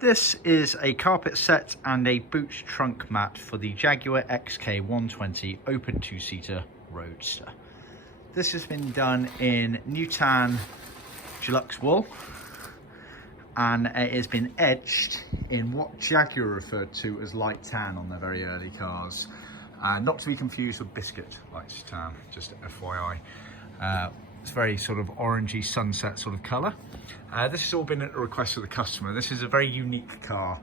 This is a carpet set and a boot trunk mat for the Jaguar XK120 open two-seater Roadster. This has been done in new tan Deluxe wool, and it has been edged in what Jaguar referred to as light tan on their very early cars. Not to be confused with biscuit light tan, just FYI. It's very sort of orangey sunset sort of colour. This has all been at the request of the customer. This is a very unique car.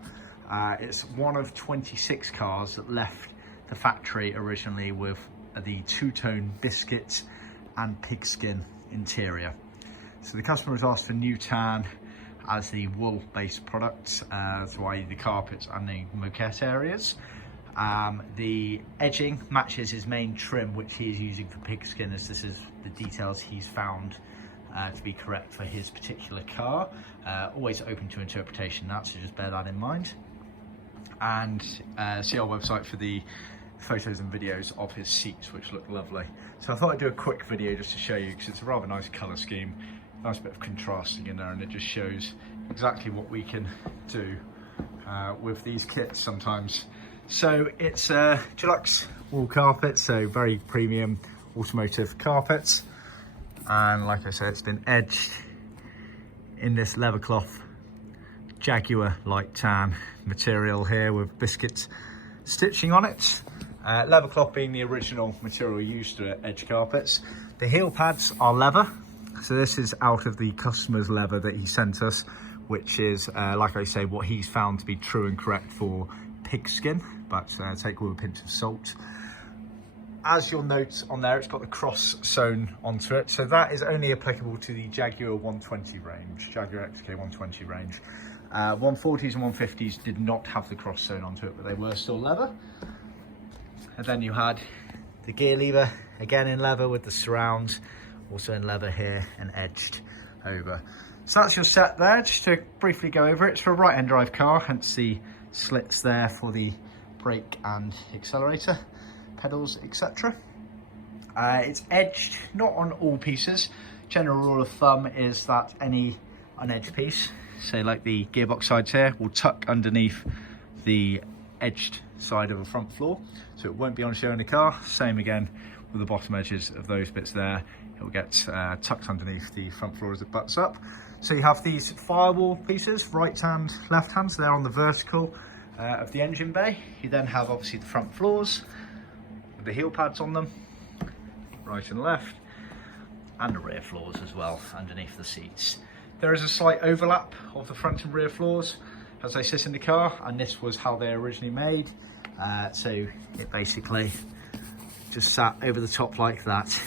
It's one of 26 cars that left the factory originally with the two-tone biscuit and pigskin interior. So the customer has asked for new tan as the wool-based products, so i.e. the carpets and the moquette areas. The edging matches his main trim, which he is using for pigskin, as this is the details he's found to be correct for his particular car. Always open to interpretation, that, so just bear that in mind. And see our website for the photos and videos of his seats, which look lovely. So I thought I'd do a quick video just to show you, because it's a rather nice colour scheme, nice bit of contrasting in there, and it just shows exactly what we can do with these kits sometimes. So it's Deluxe wool carpet, so very premium automotive carpets, and like I said, it's been edged in this leather cloth Jaguar light tan material here with biscuit stitching on it. Leather cloth being the original material used to edge carpets. The heel pads are leather, so this is out of the customer's leather that he sent us, which is like I say, what he's found to be true and correct for pigskin, but take with a pinch of salt. As you'll note on there, it's got the cross sewn onto it, so that is only applicable to the Jaguar 120 range, Jaguar XK120 range. 140s and 150s did not have the cross sewn onto it, but they were still leather. And then you had the gear lever, again in leather with the surround, also in leather here and edged over. So that's your set there. Just to briefly go over it, it's for a right-hand drive car, hence the slits there for the brake and accelerator pedals, etc. It's edged, not on all pieces. General rule of thumb is that any unedged piece, say like the gearbox sides here, will tuck underneath the edged side of a front floor, so it won't be on show in the car. Same again with the bottom edges of those bits there, it will get tucked underneath the front floor as it butts up. So you have these firewall pieces, right hand, left hand, so they're on the vertical of the engine bay. You then have obviously the front floors with the heel pads on them, right and left, and the rear floors as well underneath the seats. There is a slight overlap of the front and rear floors as they sit in the car, and this was how they were originally made. So it basically just sat over the top like that.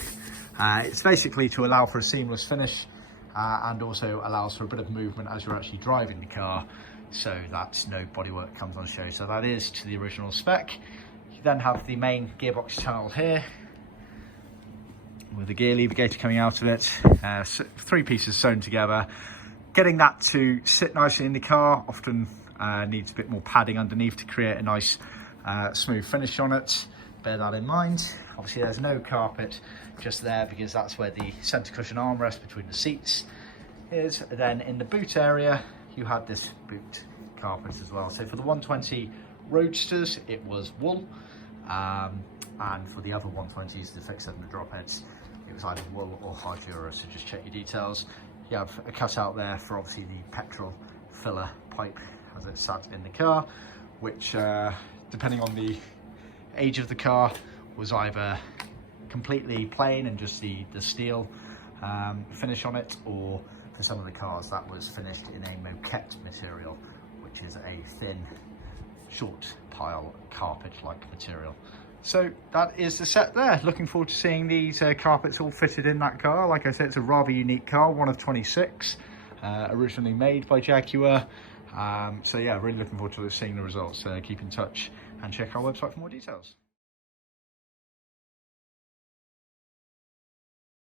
It's basically to allow for a seamless finish, and also allows for a bit of movement as you're actually driving the car, so that no bodywork comes on show. So that is to the original spec. You then have the main gearbox channel here with the gear lever coming out of it. Three pieces sewn together. Getting that to sit nicely in the car often needs a bit more padding underneath to create a nice smooth finish on it. Bear that in mind. Obviously there's no carpet just there because that's where the centre cushion armrest between the seats is. Then in the boot area you had this boot carpet as well. So for the 120 Roadsters it was wool, and for the other 120s, the fixed and the drop heads, it was either wool or Hardura, so just check your details. You have a cutout there for obviously the petrol filler pipe as it sat in the car, which depending on the age of the car was either completely plain and just the steel finish on it, or for some of the cars that was finished in a moquette material, which is a thin short pile carpet like material. So that is the set there. Looking forward to seeing these carpets all fitted in that car. Like I said, it's a rather unique car, one of 26, originally made by Jaguar. So yeah, really looking forward to seeing the results. Keep in touch and check our website for more details.